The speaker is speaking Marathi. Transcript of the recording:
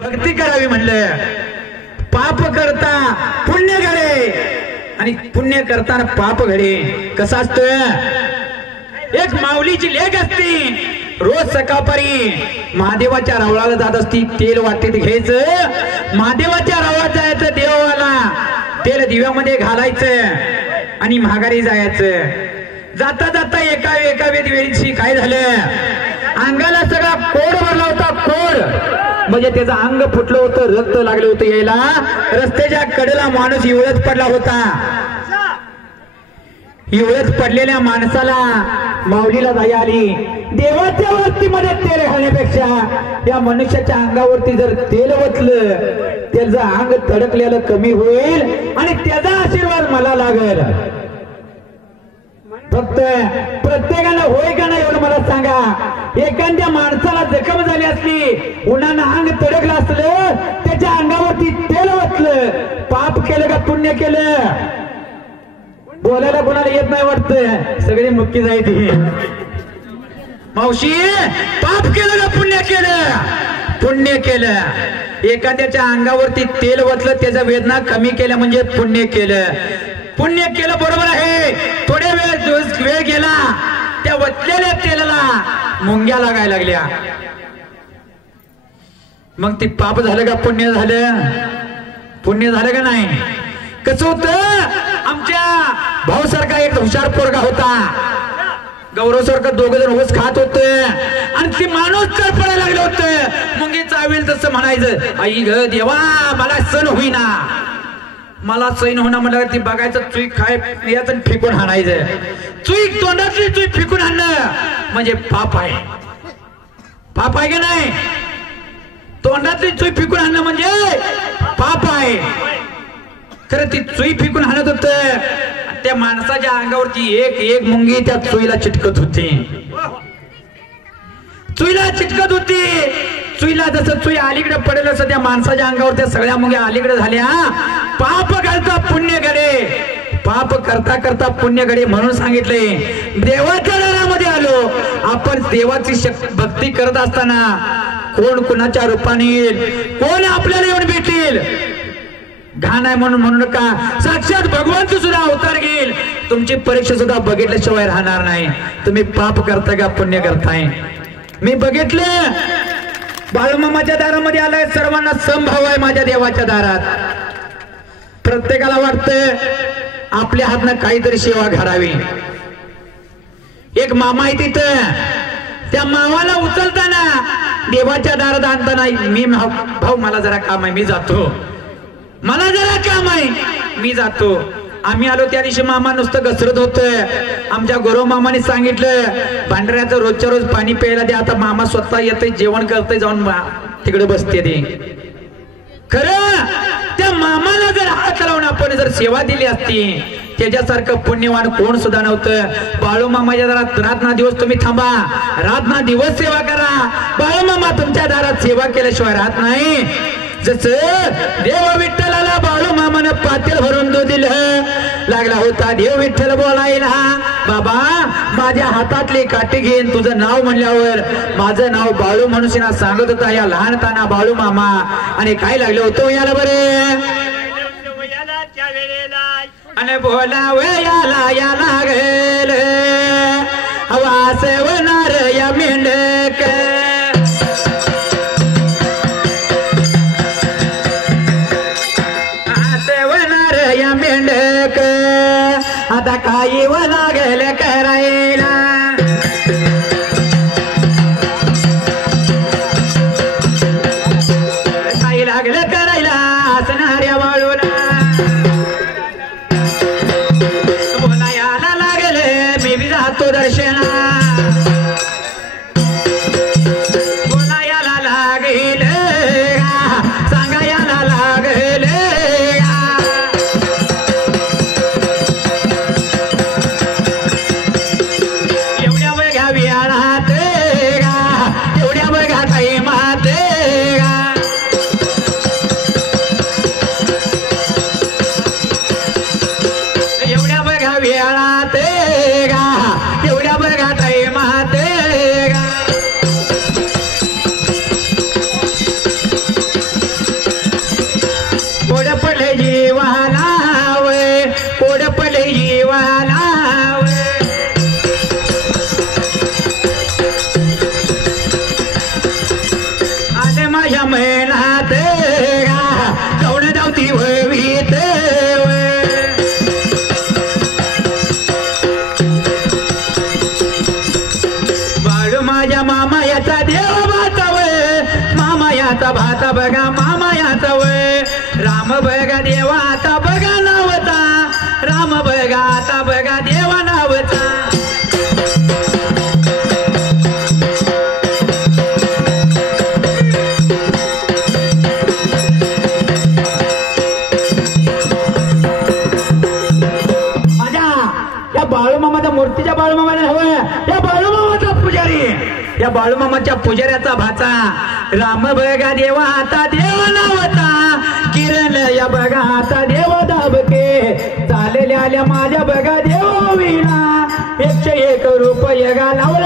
भक्ती करावी म्हणलं, पाप करता पुण्य घडे आणि पुण्य करताना पाप घडे. कसं असतं, एक माऊलीची लेक असती, रोज सकाळपारी महादेवाच्या रावळाला जात असती. तेल वाटीत घ्यायचं, महादेवाच्या रावळात जायचं, देवाला तेल दिव्यामध्ये घालायचं आणि माघारी जायचं. जाता जाता एका वेळी काय झालं, अंगाला सगळा कोड भरला होता. कोड म्हणजे त्याचं अंग फुटलं होतं, रक्त लागलं होतं यायला. रस्त्याच्या कडेला माणूस इवळत पडला होता. इवळत पडलेल्या माणसाला माऊलीला दया आली. देवाच्या वस्तीमध्ये तेल घालण्यापेक्षा या मनुष्याच्या अंगावरती जर तेल ओतलं, त्याचं अंग तडकलेलं कमी होईल आणि त्याचा आशीर्वाद मला लागेल. फक्त प्रत्येकाला होय का नाही एवढं मला सांगा. एखाद्या माणसाला जखम झाली असली, उन्हानं अंग तडकलं असलं, त्याच्या अंगावरती तेल ओतलं, पाप केलं का पुण्य केलं? बोलायला कोणाला येत नाही वाटतं, सगळी मुक्की जायची. मावशी, पाप केलं का पुण्य केलं? पुण्य केलं. एखाद्याच्या अंगावरती तेल ओतलं, त्याचा वेदना कमी केल्या म्हणजे पुण्य केलं. पुण्य केलं बरोबर आहे. थोड्या वेळ गेला, त्या वतलेल्या तेलाला मुंग्या लागायला लागल्या. मग ती पाप झालं का पुण्य झालं? पुण्य झालं का नाही? कसं होतं, आमच्या भाऊसारखा एक हुशार पोरगा होता. गौरव सारखं दोघ जण ऊस खात होते आणि ती माणूस चळपडायला लागलं होतं. मुंगी चावेल तसं म्हणायचं, आई ग देवा मला सण होईना, मला सैन होणार म्हणलं. ती बघायचं, चुई खाय याचं फेकून हाणायचं. चुई तोंडातली चुई फेकून हाणणं म्हणजे पाप आहे. पाप आहे का नाही? तोंडातली चुई फेकून हाणणं म्हणजे पाप आहे. खरं ती चुई फेकून हाणत होत, त्या माणसाच्या अंगावरती एक एक मुंगी त्या चुईला चिटकत होती. चुईला चिटकत होती. चुईला जसं चुई अलीकडे पडेल असं त्या माणसाच्या अंगावर त्या सगळ्या मुंग्या अलीकडे झाल्या. पाप करता पुण्य घडे, पाप करता करता पुण्य घडे म्हणून सांगितले. देवाच्या दारामध्ये आलो आपण. देवाची भक्ती करत असताना कोण कुणाच्या रूपाने येईल, कोण आपल्याला येऊन भेटेल, घाण आहे म्हणून म्हणू नका. साक्षात भगवान सुद्धा अवतार घेईल. तुमची परीक्षा सुद्धा बघितल्याशिवाय राहणार नाही. तुम्ही पाप करताय का पुण्य करताय? मी बघितलं, बाळूमामाच्या दारामध्ये आलाय, सर्वांना समभाव आहे माझ्या देवाच्या दारात. प्रत्येकाला वाटतं आपल्या हातनं काहीतरी सेवा घडावी. एक मामा आहे तिथं, त्या मामाला उचलताना देवाच्या दारात आणताना, मी भाऊ मला जरा काम आहे मी जातो, मला जरा काम आहे मी जातो. आम्ही आलो त्या दिवशी मामा नुसतं घसरत होत. आमच्या गौरव मामाने सांगितलं, भांडऱ्याचं रोजच्या रोज पाणी प्यायला दे. आता मामा स्वतः येते, जेवण करते, जाऊन तिकडे बसते ते. खरं त्या मामाला जर हात लावून आपण जर सेवा दिली असती, त्याच्यासारखं पुण्यवान कोण सुद्धा नव्हतं. बाळू मामाच्या दारात रातना दिवस तुम्ही थांबा, रातना दिवस सेवा करा. बाळू मामा तुमच्या दारात सेवा केल्याशिवाय राहत नाही. जसं देव विठ्ठलाला बाळू मामानं पातेल भरून दूध दिलं, लागला होता देव विठ्ठल बोलायला, बाबा माझ्या हातातली काठी घेऊन तुझं नाव म्हणल्यावर माझं नाव बाळू म्हणून सांगत होता या लहानताना बाळू मामा. आणि काय लागलं होतं याला बरे, आणि बोला वयाला या लागेल वासवणार या मेंढक. आता काही व लागेल करायला, काही लागलं करायला असणाऱ्या बाळूला. बोला याला लागेल मी बी जातो दर्शना, बोला याला लागेल सांगा याला लागेल. मेनात कौन धावती भवीत बाळू माझ्या मामा याचा देव भाता वय मामा याचा भाता बघा मामा याचा वय राम बघा देवा आता बघा नावता राम बघा आता बघा देवा नावता बाळूमामाच्या मूर्तीच्या बाळूमामाला हवं या बाळूमामाचा पुजारी या बाळूमामाच्या पुजाऱ्याचा भाचा राम बघा देवा आता देव नावता किरण या बघा आता देव दाबके चालेल्या आल्या माझ्या बघा देव विना 101 रुपये गा लावला